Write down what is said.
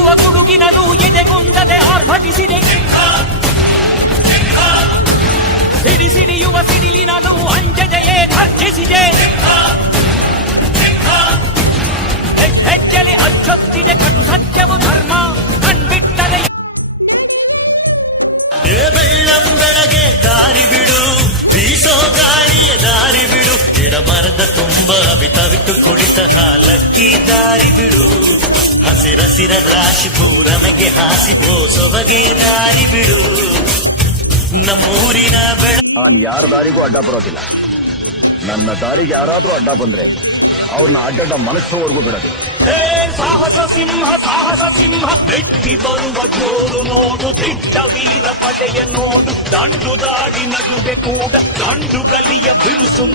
ಕೊಡುವ ಗುಡುಗಿನಲು ಎದೆಗುಂದದೆ ಆರ್ಭಟಿಸಿದೆ. ಸಿಡಿಸಿಡಿಯುವ ಸಿಡಿಲಿನಲು ಅಂಜದೆಯೇ ಘರ್ಜಿಸಿದೆ. ಹೆಜ್ಜೆಲೆ ಅಚ್ಚೊತ್ತಿದೆ ಕಟು ಸತ್ಯವು ಧರ್ಮ ಕಣ್ಬಿಟ್ಟರೆ. ಬೆಳ್ಳಂಬೆಳಗ್ಗೆ ದಾರಿ ಬಿಡು, ಬೀಸೋ ಗಾಳಿಯ ದಾರಿ ಬಿಡು, ಗಿಡಮರದ ತುಂಬ ಬಿಟ್ಟು ಕುಳಿತ ಹಾಲಕ್ಕಿ ದಾರಿ ಬಿಡು, ಹಸಿರಸಿರ ರಾಶಿ ಪೂರಮೆಗೆ ಹಾಸಿ ಸೊಬಗೆ ದಾರಿ ಬಿಡು. ನಮ್ಮೂರಿನ ನಾನು ಯಾರ ದಾರಿಗೂ ಅಡ್ಡ ಬರೋದಿಲ್ಲ. ನನ್ನ ದಾರಿಗೆ ಯಾರಾದ್ರೂ ಅಡ್ಡ ಬಂದ್ರೆ ಅವ್ರನ್ನ ಅಡ್ಡಡ್ಡ ಮನಸ್ಸೋವರೆಗೂ ಬಿಡೋದಿಲ್ಲ. ಸಾಹಸ ಸಿಂಹ ಬೆಟ್ಟಿ ಬರುವ ಜೋರು ನೋಡು, ದಿಟ್ಟ ವೀರ ಪಡೆಯ ನೋಡು, ದಂಡು ದಾಡಿ ನಡುವೆ ಕೂಡ ದಂಡು ಗಲಿಯ ಬಿರುಸು.